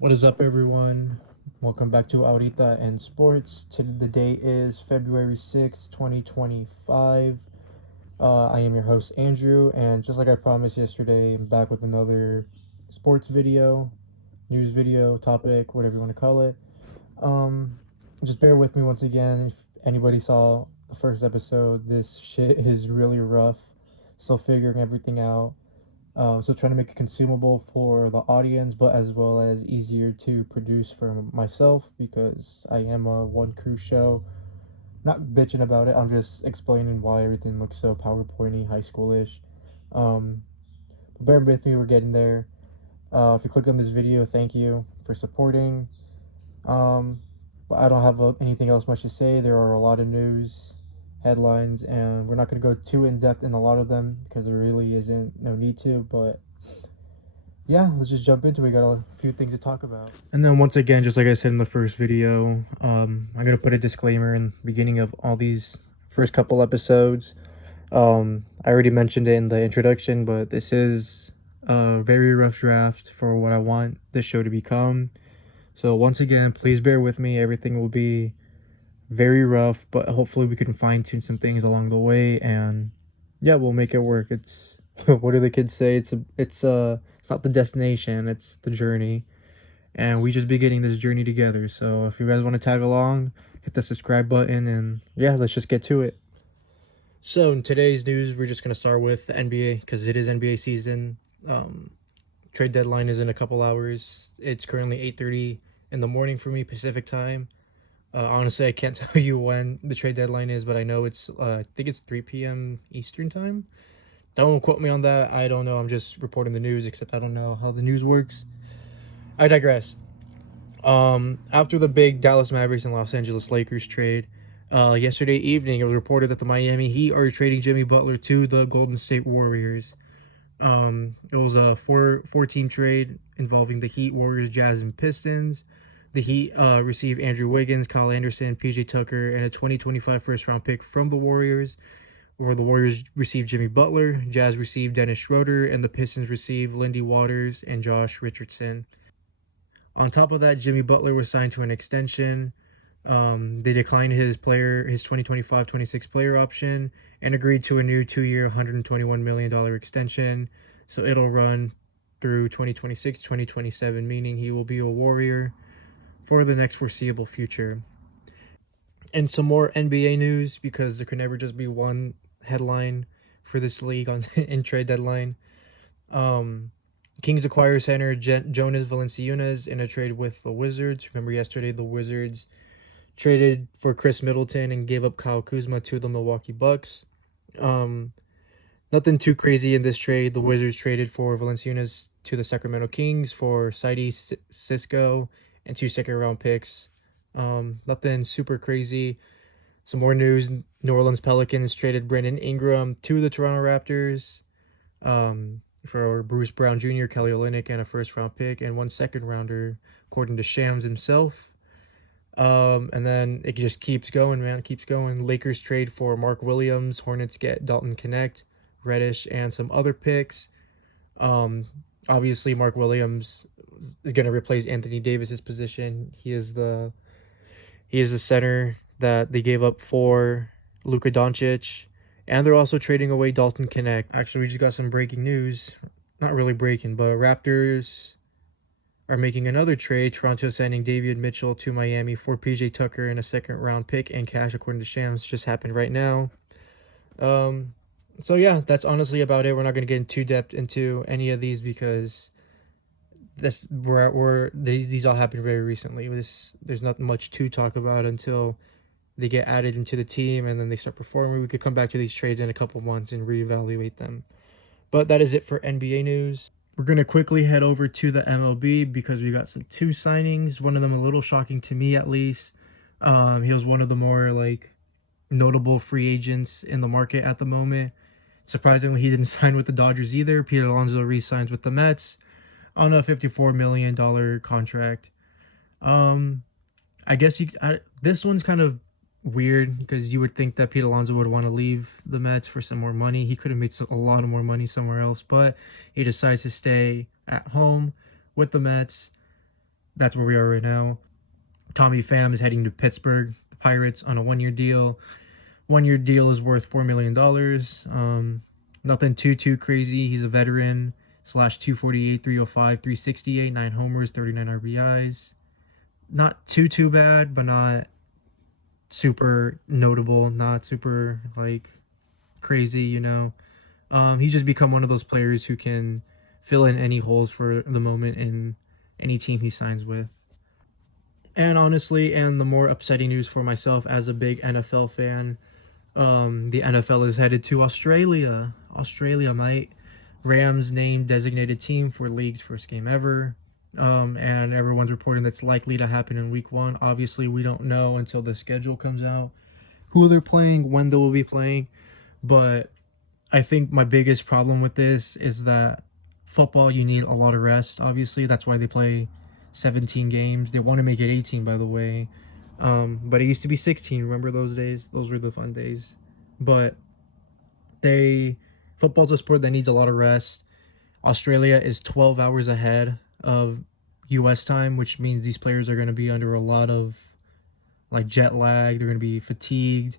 What is up, everyone? Welcome back to Ahroita and Sports. Today, the day is February 6th, 2025. I am your host, Andrew, and just like I promised yesterday, I'm back with another sports video, news video, topic, whatever you want to call it. Um, just bear with me once again. If anybody saw the first episode, this shit is really rough. Still figuring everything out. So trying to make it consumable for the audience, but as well as easier to produce for myself because I am a one crew show. Not bitching about it. I'm just explaining why everything looks so PowerPointy, high schoolish. Um, but bear with me. We're getting there. If you click on this video, thank you for supporting. Um, but I don't have anything else much to say. There are a lot of news headlines, and we're not going to go too in depth in a lot of them because there really isn't no need to. But yeah, let's just jump into it. We got a few things to talk about. And then once again, just like I said in the first video, I'm gonna put a disclaimer in the beginning of all these first couple episodes. I already mentioned it in the introduction, but this is a very rough draft for what I want this show to become. So once again, please bear with me. Everything will be very rough, but hopefully we can fine tune some things along the way, and yeah, we'll make it work. It's what do the kids say? It's not the destination, it's the journey, and we just be getting this journey together. So if you guys want to tag along, hit the subscribe button, and yeah, let's just get to it. So in today's news, we're just gonna start with the NBA because it is NBA season. Um, Trade deadline is in a couple hours. It's currently 8:30 in the morning for me Pacific time. Honestly, I can't tell you when the trade deadline is, but I know it's I think it's 3 p.m. Eastern time. Don't quote me on that. I don't know. I'm just reporting the news, except I don't know how the news works. I digress. After the big Dallas Mavericks and Los Angeles Lakers trade, yesterday evening it was reported that the Miami Heat are trading Jimmy Butler to the Golden State Warriors. It was a four team trade involving the Heat, Warriors, Jazz, and Pistons. The Heat received Andrew Wiggins, Kyle Anderson, PJ Tucker, and a 2025 first round pick from the Warriors. Where the Warriors received Jimmy Butler, Jazz received Dennis Schroeder, and the Pistons received Lindy Waters and Josh Richardson. On top of that, Jimmy Butler was signed to an extension. They declined his 2025-26 player option and agreed to a new 2-year, $121 million extension. So it'll run through 2026-2027, meaning he will be a Warrior for the next foreseeable future. And some more NBA news because there could never just be one headline for this league on in trade deadline. Um, Kings acquire center Jonas Valanciunas in a trade with the Wizards. Remember yesterday the Wizards traded for Chris Middleton and gave up Kyle Kuzma to the Milwaukee Bucks. Um, Nothing too crazy in this trade. The Wizards traded for Valanciunas to the Sacramento Kings for Saidi Cisco and 2 second-round picks. Nothing super crazy. Some more news. New Orleans Pelicans traded Brandon Ingram to the Toronto Raptors for Bruce Brown Jr., Kelly Olynyk, and a first-round pick and 1 second-rounder, according to Shams himself. And then it just keeps going, man. It keeps going. Lakers trade for Mark Williams. Hornets get Dalton Connect, Reddish, and some other picks. Um, Obviously, Mark Williams is going to replace Anthony Davis's position. He is the center that they gave up for Luka Doncic, and they're also trading away Dalton Connect. Actually, we just got some breaking news. Not really breaking, but Raptors are making another trade. Toronto sending David Mitchell to Miami for PJ Tucker and a second-round pick and cash, according to Shams. Just happened right now. So yeah, that's honestly about it. We're not going to get in too depth into any of these because these all happened very recently. There's not much to talk about until they get added into the team and then they start performing. We could come back to these trades in a couple months and reevaluate them. But that is it for NBA news. We're going to quickly head over to the MLB because we got some two signings. One of them a little shocking to me, at least. He was one of the more notable free agents in the market at the moment. Surprisingly, he didn't sign with the Dodgers either. Pete Alonso re-signs with the Mets on a $54 million contract. I guess this one's kind of weird because you would think that Pete Alonso would want to leave the Mets for some more money. He could have made a lot of more money somewhere else, but he decides to stay at home with the Mets. that's where we are right now. Tommy Pham is heading to Pittsburgh, the Pirates, on a 1-year deal. 1-year deal is worth $4 million. Nothing too crazy. He's a veteran. Slash 248, 305, 368, 9 homers, 39 RBIs. Not too bad, but not super notable. Not super like crazy, you know. He's just become one of those players who can fill in any holes for the moment in any team he signs with. And honestly, and the more upsetting news for myself as a big NFL fan, the NFL is headed to Australia. Australia, mate. Rams named designated team for league's first game ever. And everyone's reporting that's likely to happen in week 1. Obviously, we don't know until the schedule comes out who they're playing, when they will be playing. But I think my biggest problem with this is that football, you need a lot of rest. Obviously, that's why they play 17 games. They want to make it 18, by the way. But it used to be 16. Remember those days? Those were the fun days. But football's a sport that needs a lot of rest. Australia is 12 hours ahead of US time, which means these players are going to be under a lot of like jet lag. They're going to be fatigued,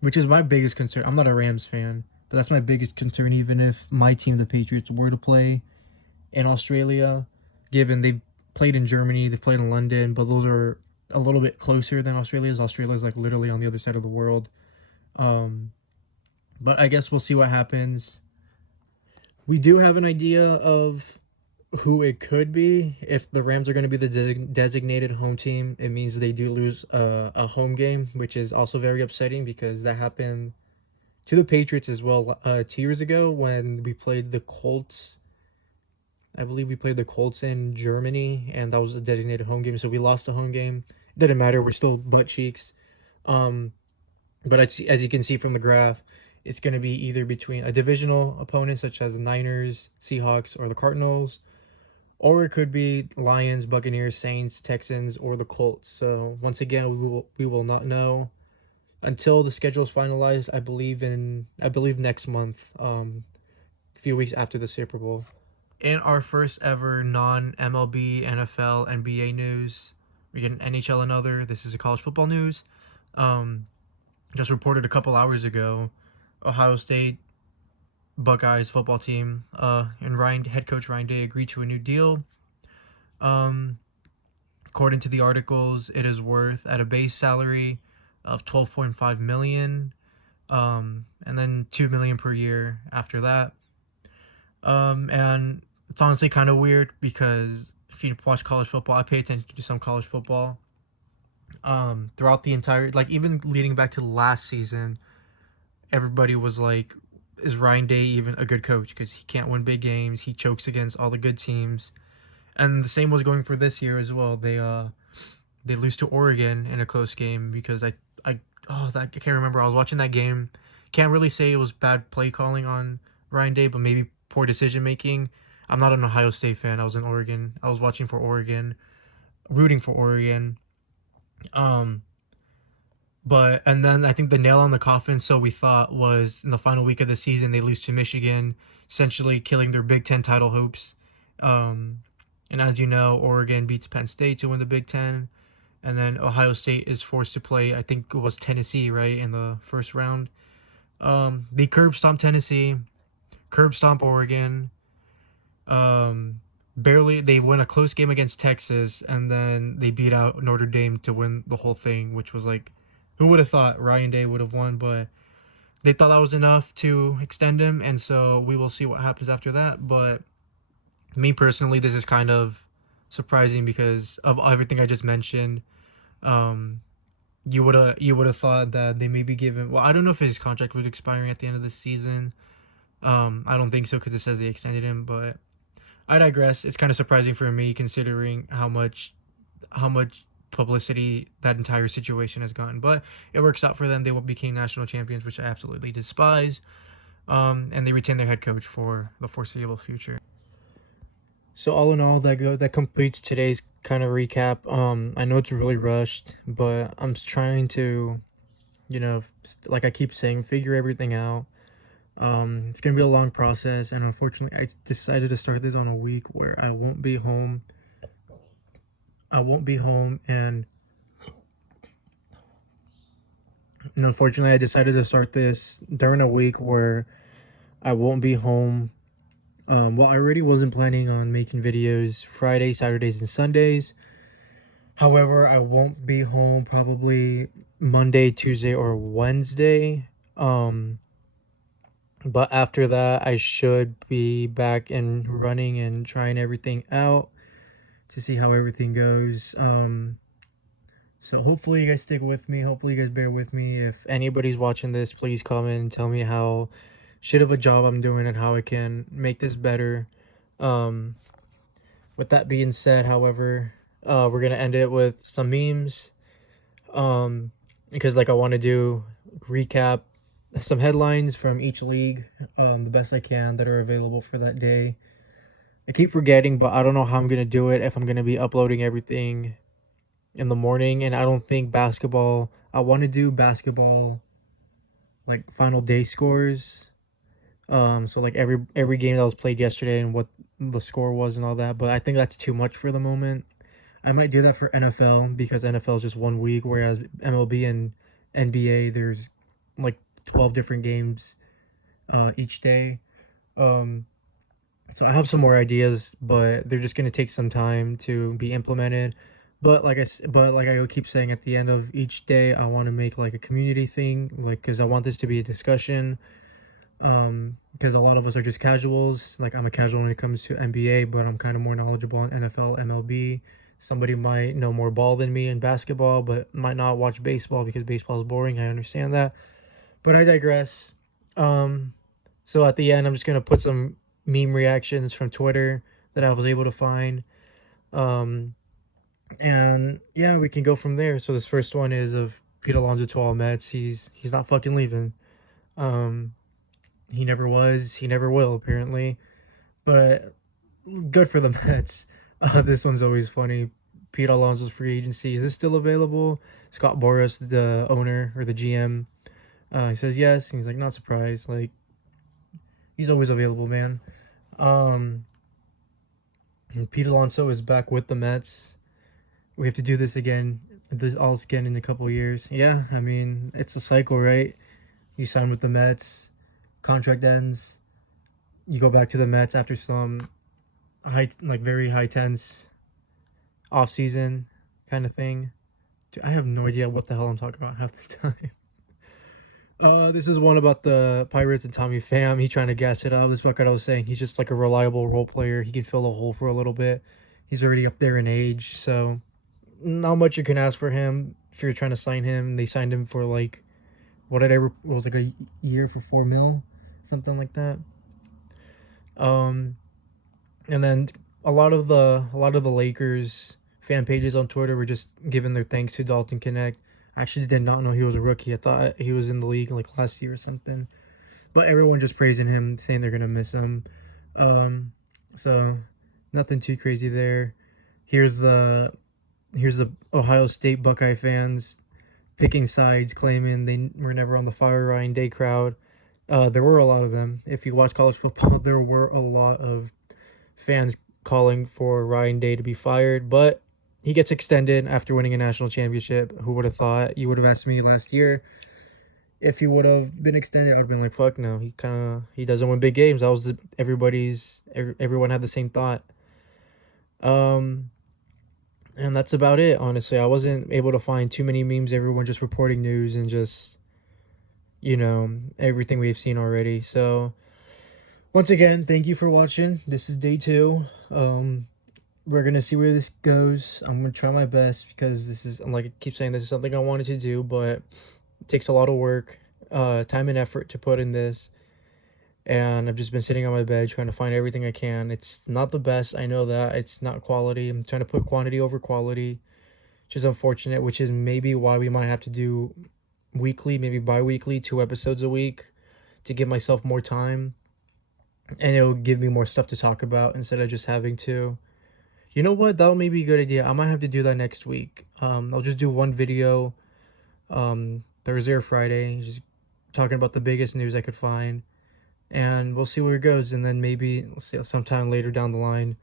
which is my biggest concern. I'm not a Rams fan, but that's my biggest concern. Even if my team, the Patriots, were to play in Australia, given they've played in Germany, they've played in London, but those are a little bit closer than Australia's. Australia's like literally on the other side of the world. But I guess we'll see what happens. We do have an idea of who it could be. If the Rams are going to be the designated home team, it means they do lose a home game, which is also very upsetting because that happened to the Patriots as well 2 years ago when we played the Colts. I believe we played the Colts in Germany, and that was a designated home game, so we lost the home game. It didn't matter. We're still butt cheeks. But as you can see from the graph, it's going to be either between a divisional opponent such as the Niners, Seahawks, or the Cardinals, or it could be Lions, Buccaneers, Saints, Texans, or the Colts. So once again, we will not know until the schedule is finalized. I believe next month, a few weeks after the Super Bowl. In our first ever non-MLB, NFL, NBA news, we get an NHL and other. This is a college football news. Just reported a couple hours ago, Ohio State Buckeyes football team and head coach Ryan Day agreed to a new deal. According to the articles, it is worth at a base salary of $12.5 million, and then $2 million per year after that. And it's honestly kind of weird because if you watch college football, I pay attention to some college football. Throughout the entire, like even leading back to last season, everybody was like, is Ryan Day even a good coach? Because he can't win big games. He chokes against all the good teams. And the same was going for this year as well. They lose to Oregon in a close game because I can't remember. I was watching that game. Can't really say it was bad play calling on Ryan Day, but maybe poor decision making. I'm not an Ohio State fan. I was in Oregon. I was watching for Oregon, rooting for Oregon. But and then I think the nail on the coffin, so we thought, was in the final week of the season they lose to Michigan, essentially killing their Big Ten title hopes. And as you know, Oregon beats Penn State to win the Big Ten, and then Ohio State is forced to play, I think it was Tennessee, right, in the first round. They curb stomp Tennessee, curb stomp Oregon. Barely, they win a close game against Texas, and then they beat out Notre Dame to win the whole thing, which was like, who would have thought Ryan Day would have won? But they thought that was enough to extend him, and so we will see what happens after that. But me personally, this is kind of surprising because of everything I just mentioned. You would have thought that they may be given. Well, I don't know if his contract was expiring at the end of the season. I don't think so because it says they extended him, but I digress. It's kind of surprising for me considering how much publicity that entire situation has gotten, but it works out for them. They became national champions, which I absolutely despise, and they retain their head coach for the foreseeable future. So all in all, that completes today's kind of recap. I know it's really rushed, but I'm trying to, like I keep saying, figure everything out. It's gonna be a long process, and unfortunately I decided to start this on a week where I won't be home I won't be home, and unfortunately, I decided to start this during a week where I won't be home. Well, I already wasn't planning on making videos Fridays, Saturdays, and Sundays. However, I won't be home probably Monday, Tuesday, or Wednesday. But after that, I should be back and running and trying everything out to see how everything goes. So hopefully you guys stick with me. Hopefully you guys bear with me. If anybody's watching this, please comment and tell me how shit of a job I'm doing and how I can make this better. Um, with that being said, however, we're gonna end it with some memes. Because like I want to do recap some headlines from each league, the best I can that are available for that day. I keep forgetting, but I don't know how I'm gonna do it if I'm gonna be uploading everything in the morning, and I don't think basketball. I want to do basketball like final day scores. So like every game that was played yesterday and what the score was and all that, but I think that's too much for the moment. I might do that for NFL because NFL is just 1 week, whereas MLB and NBA there's like 12 different games each day. Um, so I have some more ideas, but they're just gonna take some time to be implemented. But like I keep saying, at the end of each day, I want to make like a community thing, like because I want this to be a discussion. Because a lot of us are just casuals. Like I'm a casual when it comes to NBA, but I'm kind of more knowledgeable on NFL, MLB. Somebody might know more ball than me in basketball, but might not watch baseball because baseball is boring. I understand that, but I digress. Um, so at the end, I'm just gonna put some meme reactions from Twitter that I was able to find. Um, and yeah, we can go from there. So this first one is of Pete Alonso to all Mets. He's not fucking leaving. Um, he never was. He never will, apparently. But good for the Mets. This one's always funny. Pete Alonso's free agency, is this still available? Scott Boras, the owner or the GM, he says yes. And he's like, not surprised. Like, he's always available, man. Um, Pete Alonso is back with the Mets. We have to do this again. This all again in a couple of years. Yeah, I mean, it's a cycle, right? You sign with the Mets, contract ends, you go back to the Mets after some very high tense off season kind of thing. Dude, I have no idea what the hell I'm talking about half the time. This is one about the Pirates and Tommy Pham. He trying to gas it up. This is what I was saying. He's just like a reliable role player. He can fill a hole for a little bit. He's already up there in age, so not much you can ask for him if you're trying to sign him. They signed him for like it was like a year for 4 mil, something like that. Um, and then a lot of the Lakers fan pages on Twitter were just giving their thanks to Dalton Connect. I actually did not know he was a rookie. I thought he was in the league like last year or something. But everyone just praising him, saying they're gonna miss him. Um, so nothing too crazy there. Here's the here's the Ohio State Buckeye fans picking sides, claiming they were never on the Fire Ryan Day crowd. There were a lot of them. If you watch college football, there were a lot of fans calling for Ryan Day to be fired, but he gets extended after winning a national championship. Who would have thought? You would have asked me last year if he would have been extended. I would have been like, fuck no. He doesn't win big games. That was everyone had the same thought. Um, and that's about it. Honestly, I wasn't able to find too many memes. Everyone just reporting news and just everything we've seen already. So once again, thank you for watching. This is day 2. We're gonna see where this goes. I'm gonna try my best because like I keep saying, this is something I wanted to do, but it takes a lot of work, time and effort to put in this. And I've just been sitting on my bed trying to find everything I can. It's not the best. I know that it's not quality. I'm trying to put quantity over quality, which is unfortunate, which is maybe why we might have to do weekly, maybe bi-weekly, 2 episodes a week to give myself more time. And it'll give me more stuff to talk about instead of just having to. You know what? That'll maybe be a good idea. I might have to do that next week. I'll just do one video, Thursday or Friday, just talking about the biggest news I could find, and we'll see where it goes. And then maybe, let's see, sometime later down the line,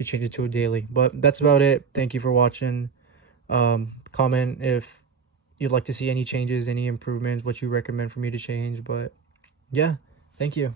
could change it to a daily. But that's about it. Thank you for watching. Comment if you'd like to see any changes, any improvements, what you recommend for me to change. But yeah, thank you.